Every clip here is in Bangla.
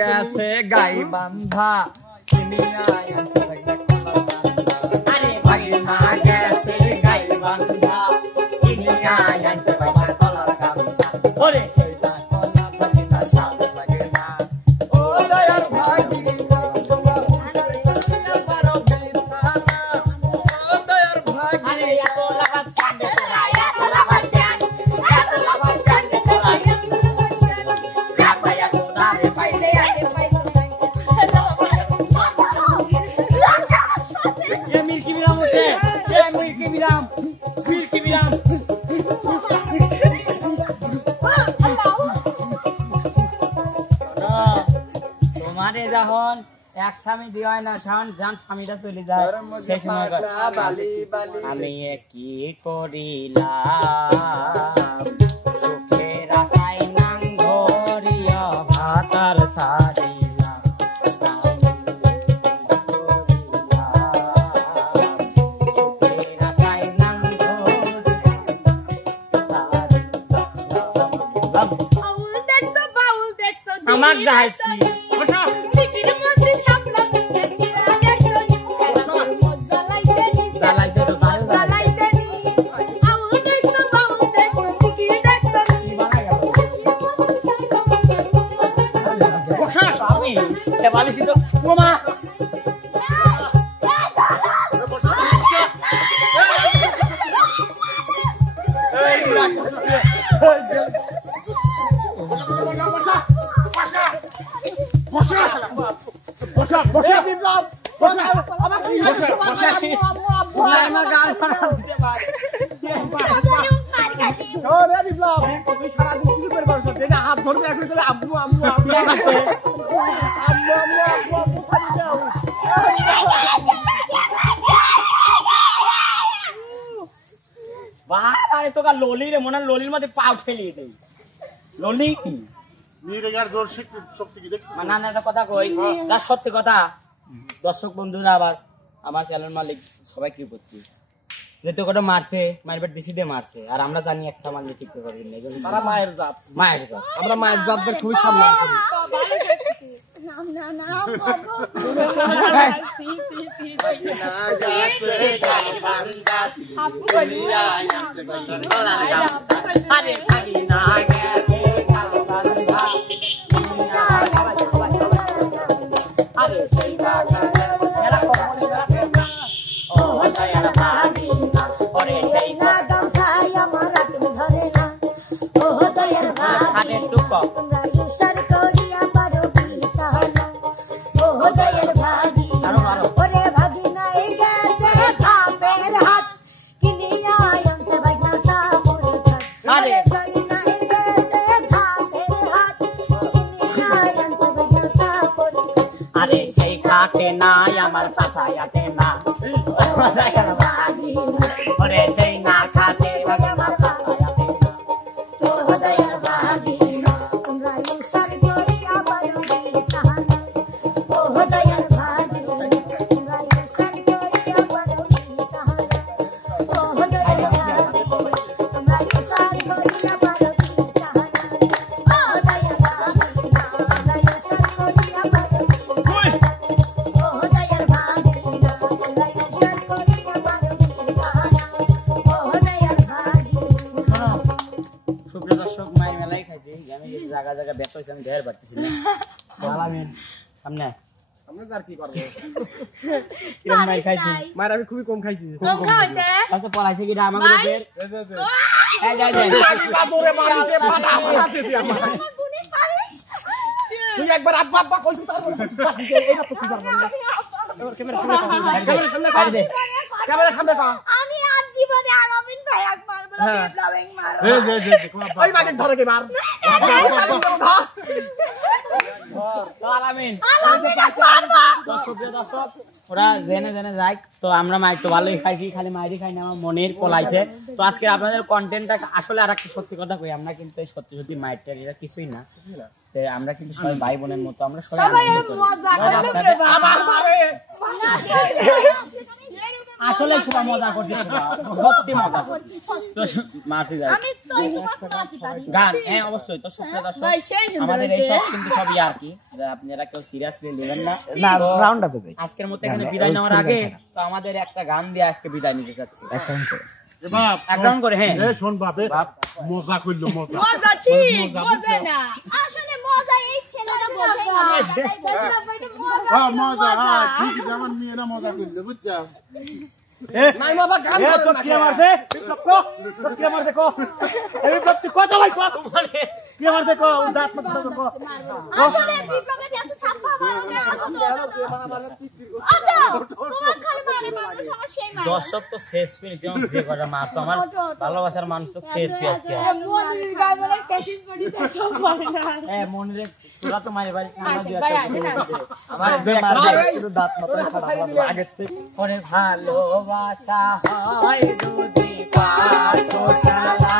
গেছে গাই বান্ধা আরে ভাগিনা গেছে গাই বান্ধা কিনিয়া আনছে বাবা কলার গামছা ওরে সেইটা কলা ভাগিনা সাল লাগে না ও দয়ার ভাগিনা তোমরা উঠাইয়া পারো বিছানা ও দয়ার ভাগিনা আরে এত লাগাস কান্দে তোরা এত লাগাস কান্দে তোরা রাপায়া গোদারে পাইলে তোমারে যখন এক স্বামী দিয়ে না তখন যান স্বামীটা চলে যায় সেই সময় আমি কি করিলাম সুখের আশায় নাং ধরিয়া ভাতার ছাড়িলাম আমার যাইছি বসা টিকির মধ্যে সামলা জ্বালাইছে তো জ্বালাইছে আউল দেখছো বাউল দেখছো টিকির দেখছো বসা আমি তে বালিছি তো ওমা বসা বিপ্লব বসা আমার কি বসা আমার গাল ফাটা দিতে পারে ওরে বিপ্লব তুই সারা দিন কি করে করছ এটা হাত ধরতে এখন চলে আম্মু আম্মু আম্মু আম্মু আম্মু সারি দাও বাবা এ তো কা ললি রে মনে ললির মধ্যে পাও ফেলিয়ে দেই ললি কি নিরেগার জোর শক্তি কি দেখছিস না না একটা কথা কই না সত্যি কথা দর্শক বন্ধুরা আবার আমার চ্যানেল মালিক সবাই কি করছে যে তো কত মারছে মারবার দিছি দিয়ে মারছে আর আমরা জানি একটা মারলে ঠিক করে দিন এজন্য তারা মায়ের জাত আমরা মায়ের জাতদের খুবই সম্মান করি নাম না নাম না গাছে গাই বান্দা আপু বলিয়া আছে গলার গামছা আরে ভাগি না গেছে আরে সেই বাগা এরা কোমরে রাখে না ও দয়ার ভাগিনা ওরে সেই না গামছাই আমার রাখবে ধরে না ও দয়ার ভাগিনা তোমরা ইশার করিয়া পারো বিছানা ও দয়ার ভাগিনা ওরে ভাগিনা এই গেছে থাপের হাত কিনিয়া আনছে ভাগনা সামুর ঘাট আরে ভাগিনা এই গেছে থাপের হাত কিনিয়া আনছে ভাগনা সামুর আরে সেই খাটে নাই আমার পাছায় আটে না ওরে সেই না খাটে আমার পাছায় আটে না ও দয়ার ভাগিনা তোমরা ইশার করিয়া পারো বিছানা ও দয়ার ভাগিনা তোমরা ইশার করিয়া পারো বিছানা ও দয়ার ভাগিনা তোমরা ইশার করিয়া পারো বিছানা ও দয়ার ভাগিনা তোমরা ইশার করিয়া পারো বিছানা ও দয়ার ভাগিনা তোমরা ইশার করিয়া পারো বিছানা ও দয়ার ভাগিনা সুপ্রিয় দর্শক মায়ের মেলায় খাইছি আমি জায়গা জায়গা ব্যস্ত হয়েছি আমি ঘের বাড়তেছি না আলামিন সামনে আমরা আর কি করব কিরম মাই খাইছি মার আমি খুবই কম খাইছি কম খাইছে আচ্ছা পড়াইছে কি আমাকে ফের এই যাই যাই বাবুরে মারিছে ফাটা ফাটাতেছি আমার পুলিশ পারিস তুই একবার আব্বা আব্বা কইছিস তার এইটা তো কি করব ক্যামেরা সামনে কাট দে ক্যামেরা সামনে কা আমি আর জীবনে আলামিন ভাই একবার বলে ব্লগিং মারো এই যে ওই বাগে ধরে কে মার আলামিন দর্শক ওরা জেনে জেনে যায়। তো আমরা মাইর তো ভালোই খাইছি, খালি মাইরই খাই না, আমার মনের পলাইছে। তো আজকে আপনাদের কন্টেন্টটা আসলে আর একটা সত্যি কথা কই, আমরা কিন্তু সত্যি সত্যি মাইরটা এটা কিছুই না, আমরা কিন্তু সবাই ভাই বোনের মতো, আমরা সবাই আসলে সবাই মজা করছি, সত্যি মজা করছি। তো মারছি যায় গান, হ্যাঁ অবশ্যই। তো সুপ্রিয় দর্শক, আমাদের এইসব কিন্তু সবই আর কি, আপনারা কেউ সিরিয়াসলি নেবেন না। রাউন্ড আপে যাই আজকের মতো। এখানে বিদায় নেওয়ার আগে তো আমাদের একটা গান দিয়ে আজকে বিদায় নিতে যাচ্ছি। একদম করে হ্যাঁ শোন বাপে মজা করলো, মজা ঠিক বোঝে না আসলে, মজা এই ছেলেটা বোঝে না মজা ঠিক আমার মেয়েরা মজা করলো বুঝছো। নাই বাবা গান তো কি মারছে তো কি মারছে কো এই প্রতি কত ভাই কো মানে কি মারছে কো দাঁত মত কো আসলে বিপ্লবের এত থাপ্পা মারে দর্শক তো শেষ মিনিট যে কটা মারছো, আমার ভালোবাসার মানুষ তো শেষ পেয়ে আজকে মনির গায় বলে ক্যাচিং পড়ি তো চোখ পড়ে না। হ্যাঁ মনিরে তোরা তো মারি ভাই আমার মারে কিন্তু দাঁত মত খারাপ আগে থেকে ওরে ভালোবাসা হয় দুদি পাঠশালা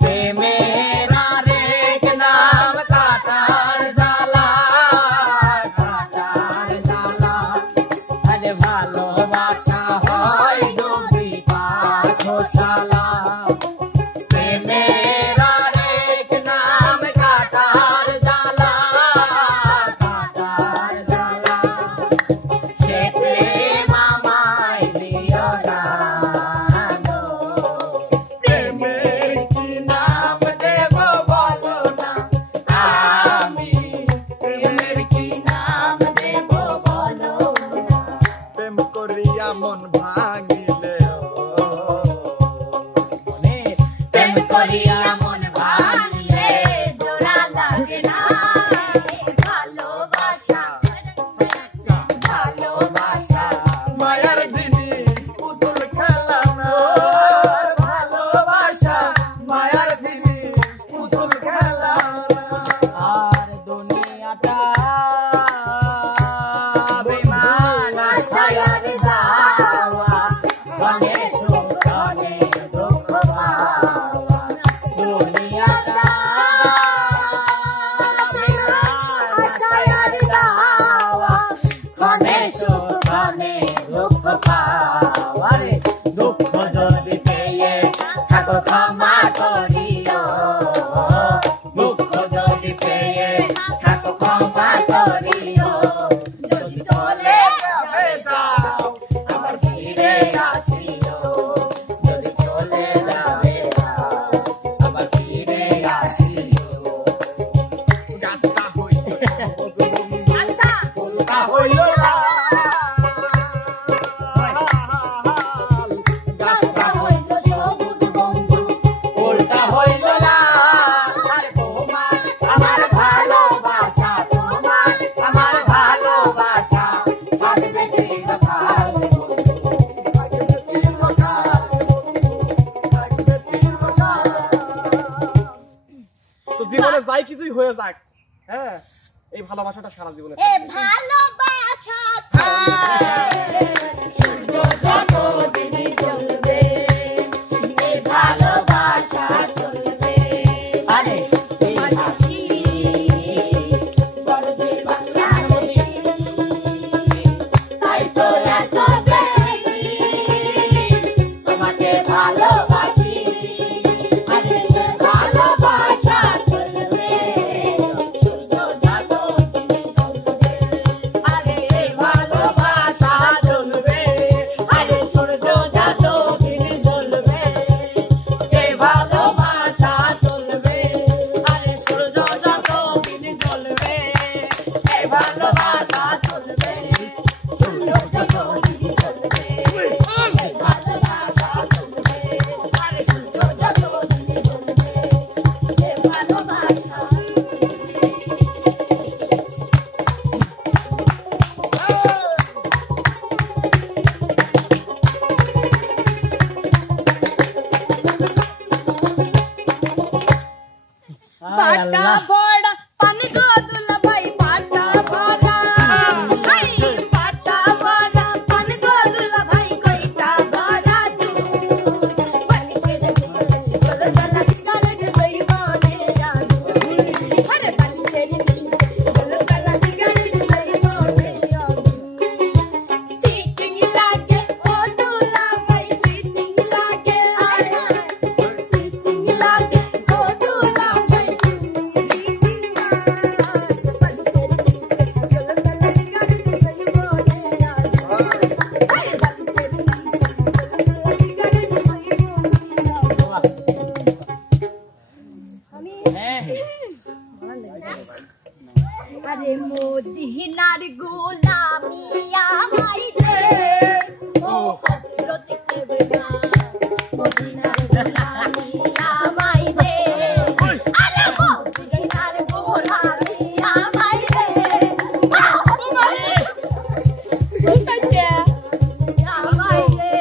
প্রেমের আরেক নাম কাটার জ্বালা, কাটার জ্বালা। আরে ভালোবাসা হয় দুদি পাঠশালা প্রেমের আরেক নাম কাটার জ্বালা, কাটার জ্বালা। সে প্রেম আমায় দিও না গো, প্রেমের কি নাম দেব বলো না, আমি প্রেমের কি নাম দেব বলো না। প্রেম করিয়া মন ভাঙিলে প্রেম করিয়া মন ভাঙিলে জোড়া লাগে না, ভালোবাসা ভালোবাসা মায়ার জিনিস পুতুল খেলানো, ভালোবাসা মায়ার জিনিস পুতুল খেলানো। আর দুনিয়াটা বেমান আশায়ার দাওয়া, মনে সুখ মনে দুঃখ পাওয়া। দুনিয়াটা বেমান আশায়ার দাওয়া, মনে সুখ মনে দুঃখ পাওয়া। রে দুঃখ যদি পেয়ে থাকো ক্ষমা করিও, দুঃখ যদি পেয়ে থাকো ক্ষমা করিও। যদি চলে যাবে যাও আবার ফিরে আসিও, যদি চলে যাবে যাও আবার ফিরে আসিও। গাছটা হইল আচ্ছা ফুলটা হইল গাছটা হইল সবুজ বন্ধু, উল্টা হইল লাল। আরে তোমার আমার ভালোবাসা, তোমার আমার ভালোবাসা থাকবে চিরকাল। তো জীবনে যাই কিছুই হয়ে যাক, হ্যাঁ এই ভালোবাসাটা সারা জীবনে এ ভালোবাসা সূর্য যতদিন জ্বলবে, এ ভালোবাসা চলবে। আরে এই হাসি গর্বে বাংলাদেশী, তাই তো এত বেশি তোমাকে ভালোবাসি। আরে এ ভালোবাসা চলবে, সূর্য যতদিন জ্বলবে। আরে এই ভালোবাসা চলবে, আরে সূর্য যতদিন জ্বলবে। এই ভালোবাসা চলবে, আরে সূর্য যতদিন জ্বলবে। এই ভালোবাসা চলবে, সূর্য যতদিন জ্বলবে। এই ভালোবাসা চলবে, আরে সূর্য যতদিন জ্বলবে। এই ভালোবাসা পাটা ভরা পানি গো দুলা ভাই, পাটা ভরা, হাই পাটা মদিনার গোলামি আমায় দে আরে মদিনার গোলামি আমায় দে আমায় দে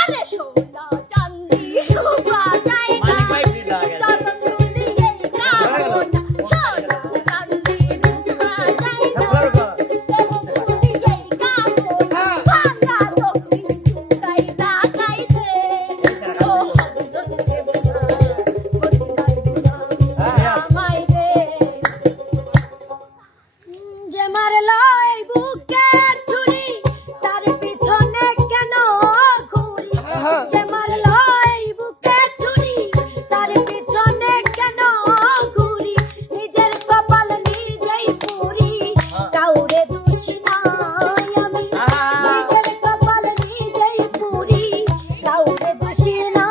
আরে সোনা চাঁদি রূপা চাই না চরণ দুলিয়ে কামনা সোনা চাঁদি রূপা চাই না চরণ দুলিয়ে কামনা ভাঙা তো কিন্তু তাই লাগাই দে ও মদিনার গোলামি আমায় দে যে মারলো এই বুকে ছুরি তার পিছনে কেন ঘুরি যে মারলো এই বুকে ছুরি তার পিছনে কেন ঘুরি নিজের কপাল নিজেই পুরি কাউরে দোষী নাই আমি নিজের কপাল নিজেই পুরি কাউরে দোষী না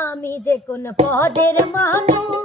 আমি যে কোন পদের মানুষ